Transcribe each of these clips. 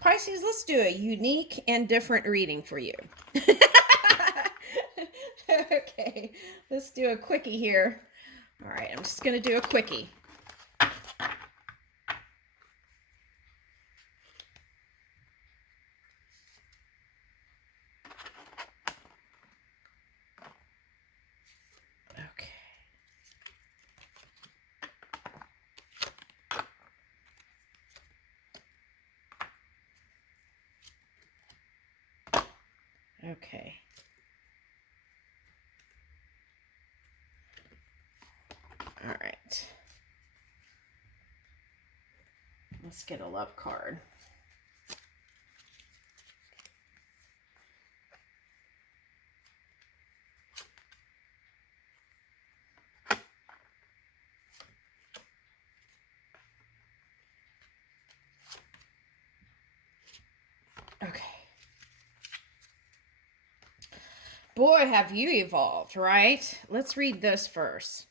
Pisces, let's do a unique and different reading for you. Okay, let's do a quickie here. All right, I'm just going to do a quickie. Okay. Okay. All right. Let's get a love card. Okay. Boy, have you evolved, right? Let's read this first.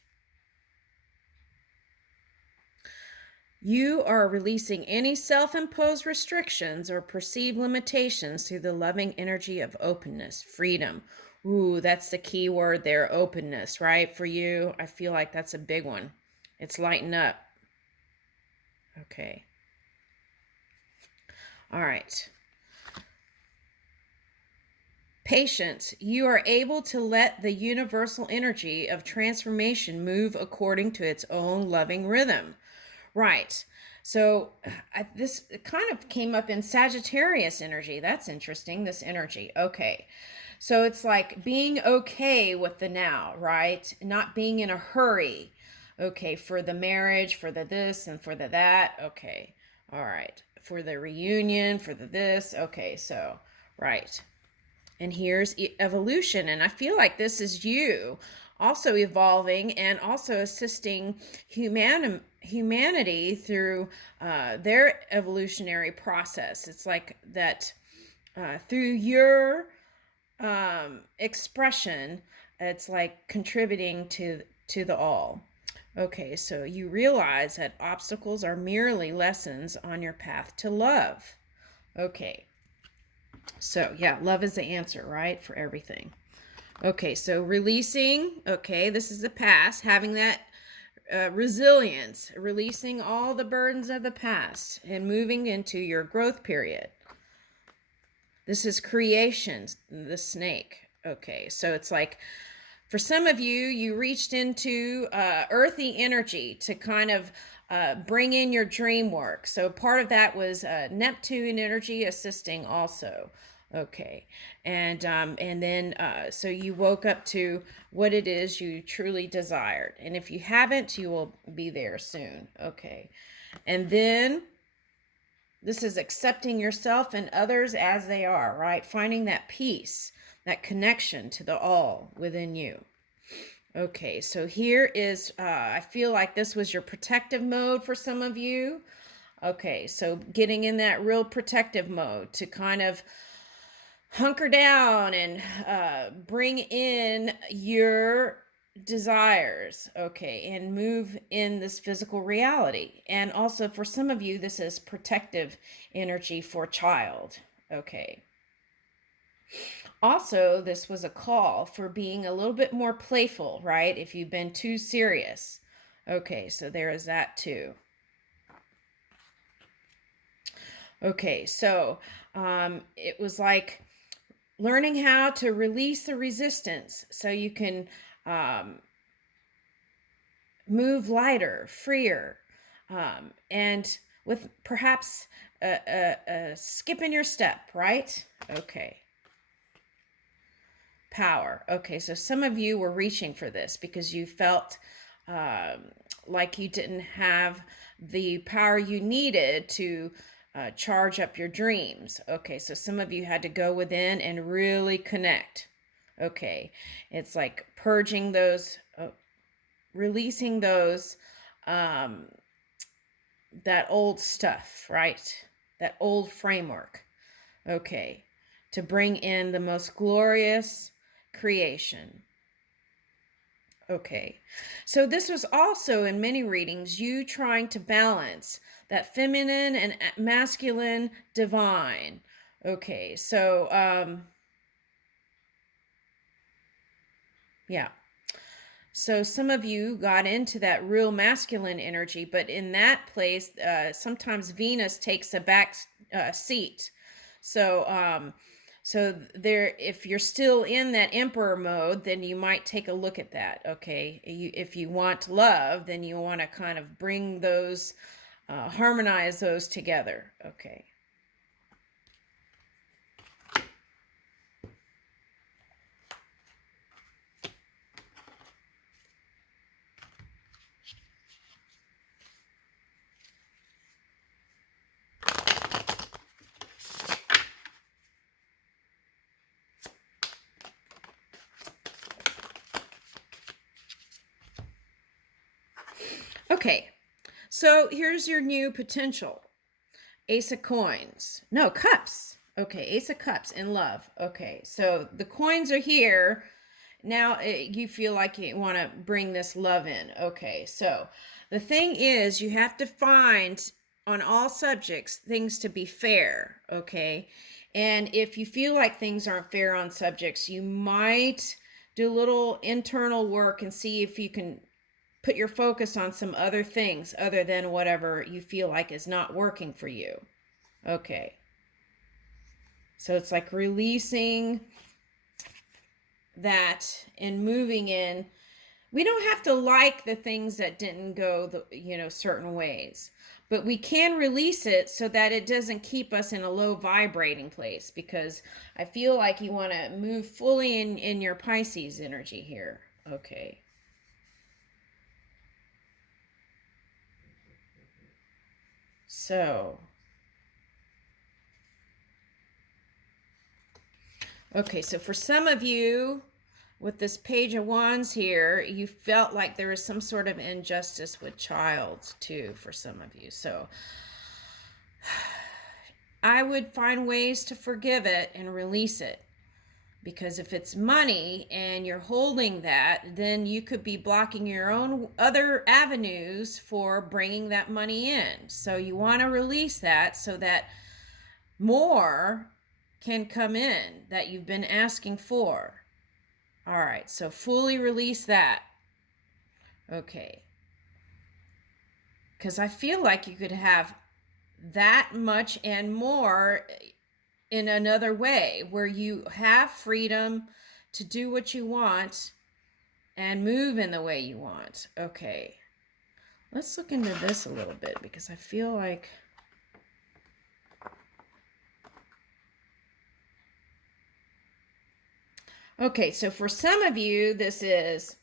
You are releasing any self-imposed restrictions or perceived limitations through the loving energy of openness, freedom. Ooh, that's the key word there, openness, right? For you, I feel like that's a big one. It's lighten up. Okay. All right. Patience. You are able to let the universal energy of transformation move according to its own loving rhythm. Right. So this kind of came up in Sagittarius energy. That's interesting, this energy. Okay. So it's like being okay with the now, right? Not being in a hurry. Okay. For the marriage, for the this, and for the that. Okay. All right. For the reunion, for the this. Okay. So, right. And here's evolution. And I feel like this is you also evolving and also assisting humanity through their evolutionary process. It's like that through your expression, it's like contributing to the all. Okay, so you realize that obstacles are merely lessons on your path to love. Okay, so yeah, love is the answer, right? For everything. Okay, so releasing, okay, this is the past, having that resilience, releasing all the burdens of the past and moving into your growth period. This is creation, the snake. Okay, so it's like for some of you, you reached into earthy energy to kind of bring in your dream work. So part of that was Neptune energy assisting also. Okay, and then so you woke up to what it is you truly desired, and if you haven't, you will be there soon. Okay, and then this is accepting yourself and others as they are, right? Finding that peace, that connection to the all within you. Okay, so here is, I feel like this was your protective mode for some of you. Okay, so getting in that real protective mode to kind of hunker down and bring in your desires, okay, and move in this physical reality. And also for some of you, this is protective energy for child, okay. Also, this was a call for being a little bit more playful, right? If you've been too serious. Okay, so there is that too. Okay, so it was like learning how to release the resistance so you can move lighter, freer, and with perhaps a skip in your step, right? Okay. Power. Okay, so some of you were reaching for this because you felt like you didn't have the power you needed to charge up your dreams. Okay, so some of you had to go within and really connect. Okay, it's like purging those, releasing those, that old stuff, right? That old framework. Okay, to bring in the most glorious creation. Okay. So this was also in many readings you trying to balance that feminine and masculine divine. Okay. So yeah. So some of you got into that real masculine energy, but in that place, sometimes Venus takes a back seat. So, so there, if you're still in that emperor mode, then you might take a look at that. Okay, if you want love, then you want to kind of bring those, harmonize those together. Okay. Okay. So here's your new potential. Ace of coins. No, cups. Okay, ace of cups in love. Okay, so the coins are here. Now you feel like you want to bring this love in. Okay, so the thing is, you have to find on all subjects things to be fair. Okay, and if you feel like things aren't fair on subjects, you might do a little internal work and see if you can put your focus on some other things other than whatever you feel like is not working for you. Okay. So it's like releasing that and moving in. We don't have to like the things that didn't go certain ways, but we can release it so that it doesn't keep us in a low vibrating place, because I feel like you want to move fully in your Pisces energy here. Okay. So, okay, so for some of you, with this Page of Wands here, you felt like there was some sort of injustice with child, too, for some of you. So I would find ways to forgive it and release it. Because if it's money and you're holding that, then you could be blocking your own other avenues for bringing that money in. So you want to release that so that more can come in that you've been asking for. All right, so fully release that. Okay. Because I feel like you could have that much and more in another way where you have freedom to do what you want and move in the way you want. Okay. Let's look into this a little bit, because I feel like. Okay, so for some of you, this is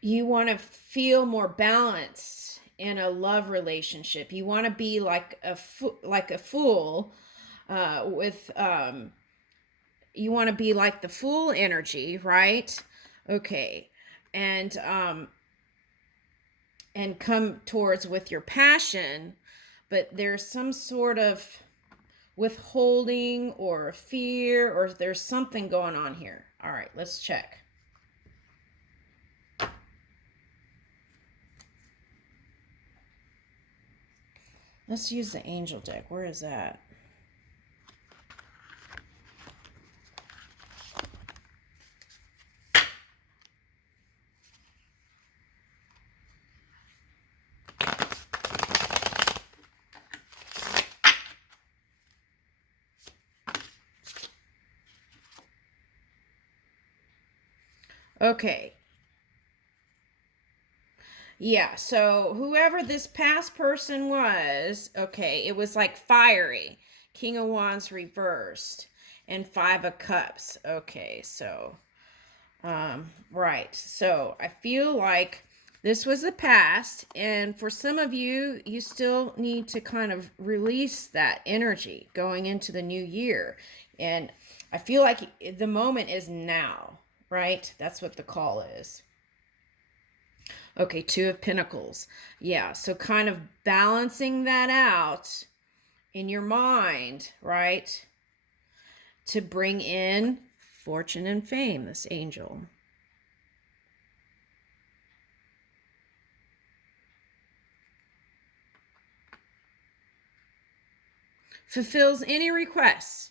you want to feel more balanced in a love relationship. You want to be like a fool with you want to be like the fool energy, right? Okay. And come towards with your passion, but there's some sort of withholding or fear, or there's something going on here. All right, let's check. Let's use the angel deck. Where is that? Okay. Yeah, so whoever this past person was, okay, it was like fiery. King of Wands reversed and Five of Cups. Okay, so right. So I feel like this was the past, and for some of you, you still need to kind of release that energy going into the new year. And I feel like the moment is now, right? That's what the call is. Okay, Two of Pentacles. Yeah, so kind of balancing that out in your mind, right? to bring in fortune and fame, this angel. Fulfills any requests.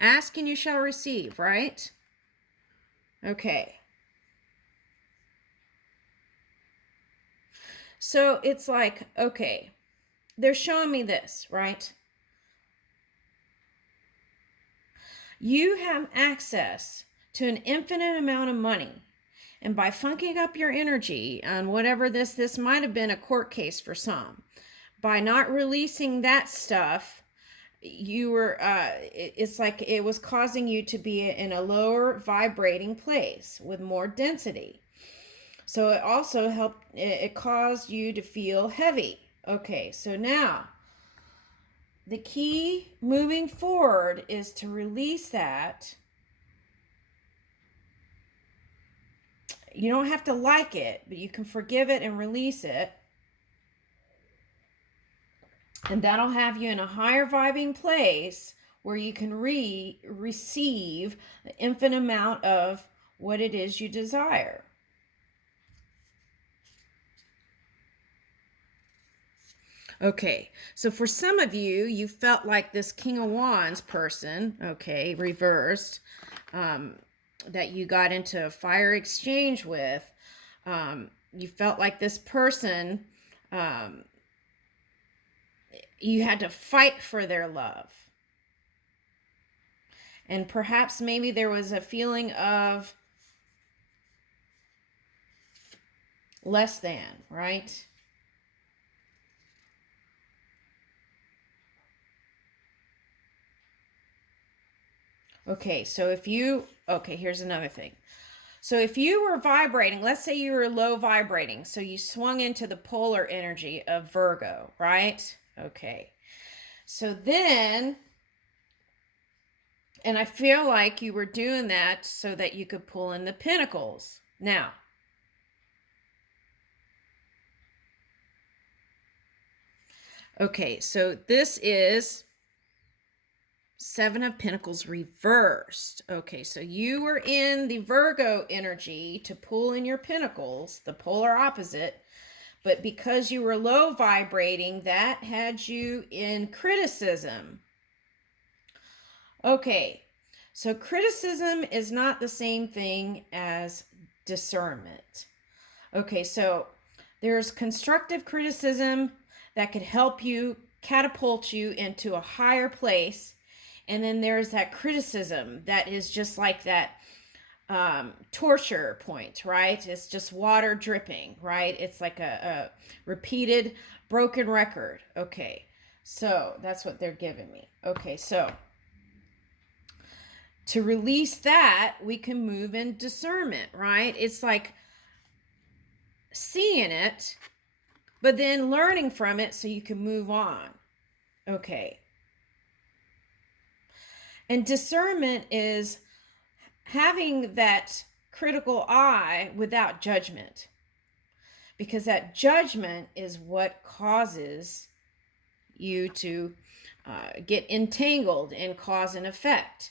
Ask and you shall receive, right? Okay. So it's like, okay, they're showing me this, right? You have access to an infinite amount of money. And by funking up your energy on whatever this might have been a court case for some, by not releasing that stuff, you were it's like it was causing you to be in a lower vibrating place with more density. So it also helped, it caused you to feel heavy. Okay, so now the key moving forward is to release that. You don't have to like it, but you can forgive it and release it. And that'll have you in a higher vibing place where you can receive the infinite amount of what it is you desire. Okay, so for some of you, you felt like this King of Wands person, okay, reversed, that you got into a fire exchange with. You felt like this person, you had to fight for their love. And perhaps maybe there was a feeling of less than, right? Okay, so here's another thing. So if you were vibrating, let's say you were low vibrating, so you swung into the polar energy of Virgo, right? Okay. So then, and I feel like you were doing that so that you could pull in the pentacles. Now, okay, so this is Seven of Pentacles reversed. Okay, so you were in the Virgo energy to pull in your pentacles, the polar opposite. But because you were low vibrating, that had you in criticism. Okay, so criticism is not the same thing as discernment. Okay, so there's constructive criticism that could help you, catapult you into a higher place. And then there's that criticism that is just like that torture point, right? It's just water dripping, right? It's like a repeated broken record. Okay, so that's what they're giving me. Okay, so to release that, we can move in discernment, right? It's like seeing it, but then learning from it so you can move on. Okay. And discernment is having that critical eye without judgment, because that judgment is what causes you to get entangled in cause and effect.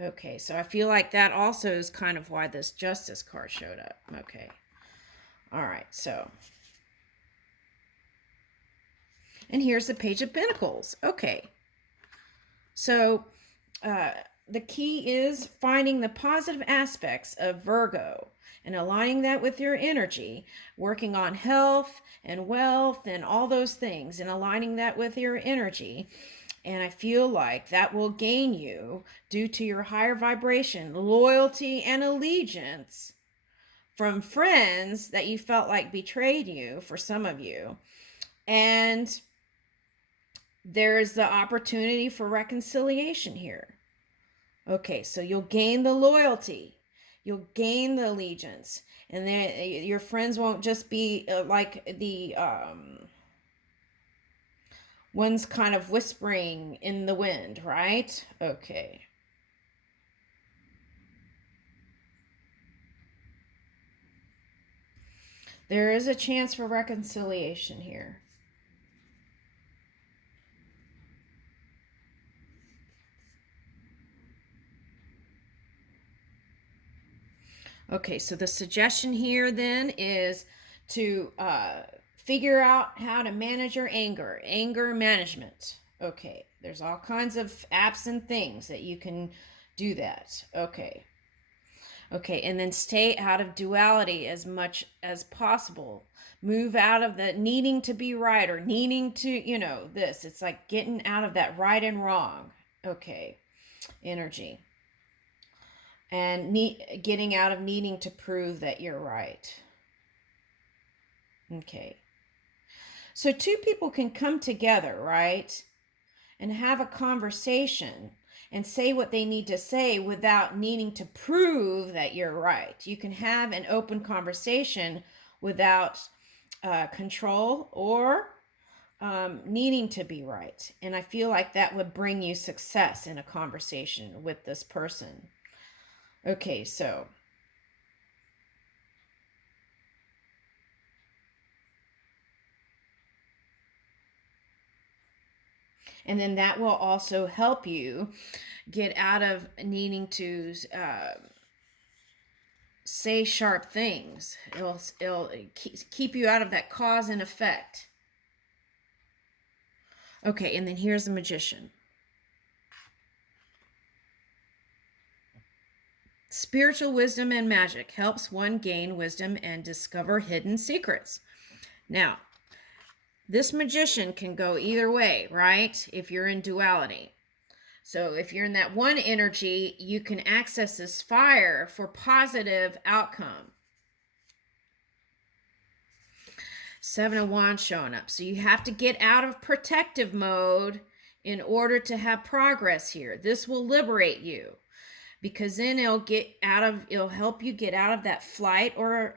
Okay, so I feel like that also is kind of why this Justice card showed up. Okay. All right, so. And here's the Page of Pentacles. Okay. So the key is finding the positive aspects of Virgo and aligning that with your energy, working on health and wealth and all those things, and aligning that with your energy. And I feel like that will gain you, due to your higher vibration, loyalty and allegiance from friends that you felt like betrayed you, for some of you. And there's the opportunity for reconciliation here. Okay, so you'll gain the loyalty, you'll gain the allegiance, and then your friends won't just be like the ones kind of whispering in the wind, right? Okay. There is a chance for reconciliation here. Okay, so the suggestion here then is to figure out how to manage your anger management. Okay, there's all kinds of apps and things that you can do that. Okay. Okay, and then stay out of duality as much as possible. Move out of the needing to be right or needing to, this. It's like getting out of that right and wrong. Okay, energy. And getting out of needing to prove that you're right. Okay. So two people can come together, right? And have a conversation and say what they need to say without needing to prove that you're right. You can have an open conversation without control or needing to be right. And I feel like that would bring you success in a conversation with this person. Okay, so. And then that will also help you get out of needing to say sharp things. It'll keep you out of that cause and effect. Okay, and then here's the magician. Spiritual wisdom and magic helps one gain wisdom and discover hidden secrets. Now, this magician can go either way, right? If you're in duality. So if you're in that one energy, you can access this fire for positive outcome. Seven of Wands showing up. So you have to get out of protective mode in order to have progress here. This will liberate you because then it'll help you get out of that fight or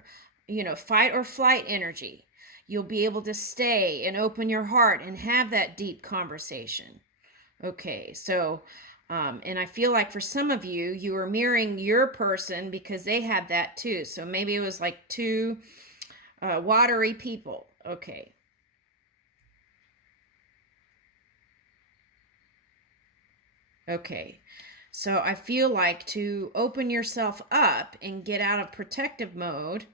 flight energy. You'll be able to stay and open your heart and have that deep conversation. Okay, so and I feel like for some of you, you are mirroring your person because they have that too. So maybe it was like two watery people. Okay. Okay. So I feel like to open yourself up and get out of protective mode,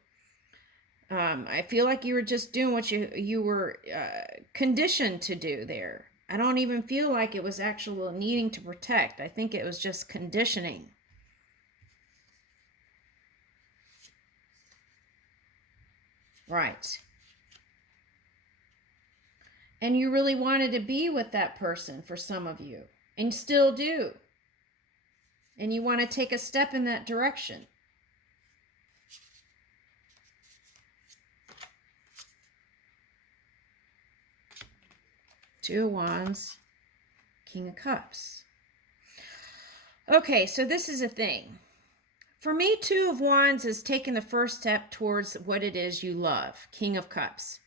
I feel like you were just doing what you were conditioned to do there. I don't even feel like it was actual needing to protect. I think it was just conditioning. Right. And you really wanted to be with that person for some of you, and still do. And you want to take a step in that direction. Two of Wands, King of Cups. Okay, so this is a thing. For me, Two of Wands is taking the first step towards what it is you love, King of Cups.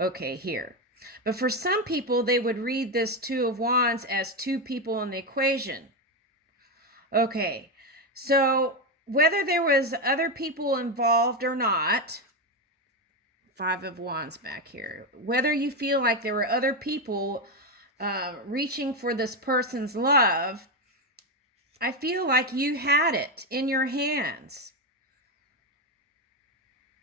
Okay, here. But for some people, they would read this Two of Wands as two people in the equation. Okay, so whether there was other people involved or not, Five of Wands back here, whether you feel like there were other people reaching for this person's love, I feel like you had it in your hands.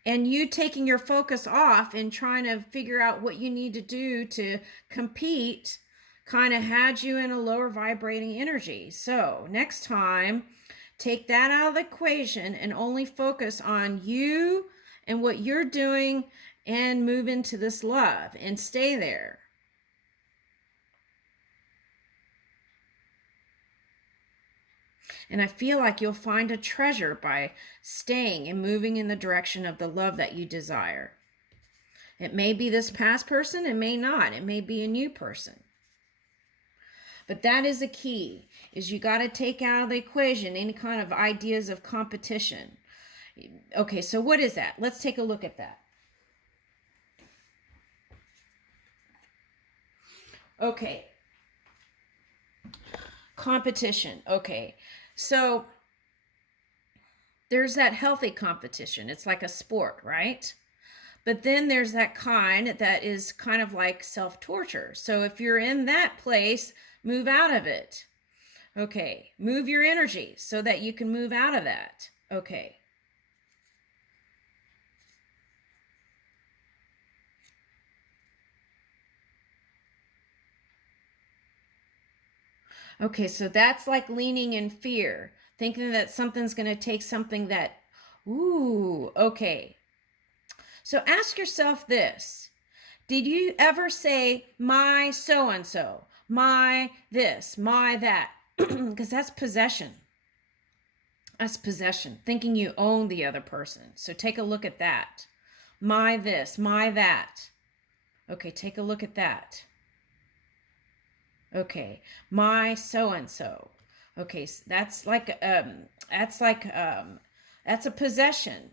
And you taking your focus off and trying to figure out what you need to do to compete kind of had you in a lower vibrating energy. So next time, take that out of the equation and only focus on you and what you're doing and move into this love and stay there. And I feel like you'll find a treasure by staying and moving in the direction of the love that you desire. It may be this past person, it may not. It may be a new person. But that is the key, is you got to take out of the equation any kind of ideas of competition. Okay, so what is that? Let's take a look at that. Okay. Competition. Okay. So there's that healthy competition. It's like a sport, right? But then there's that kind that is kind of like self-torture. So if you're in that place, move out of it. Okay. Move your energy so that you can move out of that. Okay. Okay, so that's like leaning in fear, thinking that something's going to take something that, ooh, okay. So ask yourself this. Did you ever say, my so and so, my this, my that? Because that's possession. That's possession, thinking you own the other person. So take a look at that. My this, my that. Okay, take a look at that. Okay, my so and so. Okay, so that's a possession,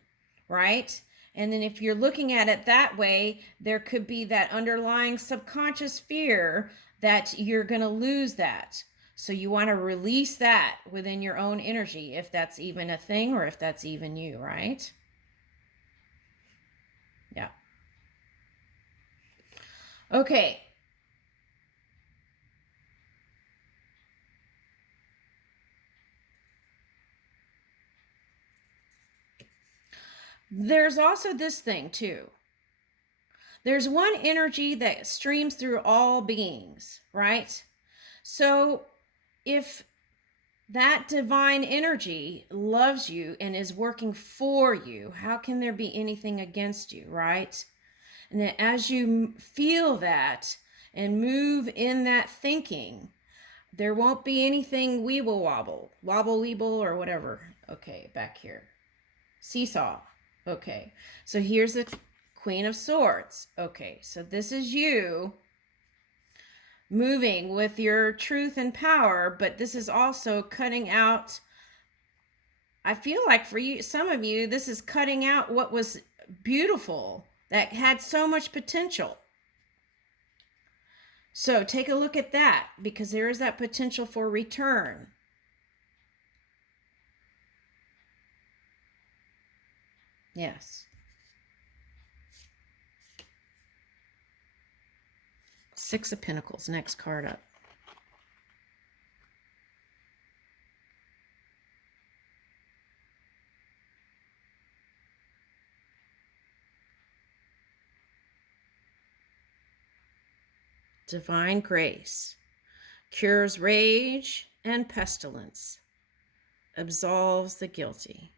right? And then if you're looking at it that way, there could be that underlying subconscious fear that you're going to lose that. So you want to release that within your own energy, if that's even a thing or if that's even you, right? Yeah. Okay. There's also this thing too. There's one energy that streams through all beings, right? So if that divine energy loves you and is working for you, how can there be anything against you, right? And then as you feel that and move in that thinking, there won't be anything weeble wobble, wobble weeble, or whatever. Okay, back here. Seesaw. Okay, so here's the Queen of Swords. Okay, so this is you moving with your truth and power, but this is also cutting out. I feel like for you, some of you, this is cutting out what was beautiful, that had so much potential. So take a look at that, because there is that potential for return. Yes. Six of Pentacles, next card up. Divine grace cures rage and pestilence, absolves the guilty.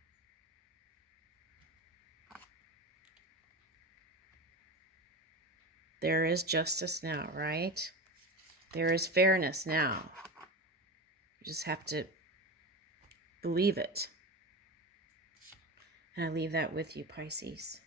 There is justice now, right? There is fairness now. You just have to believe it. And I leave that with you, Pisces.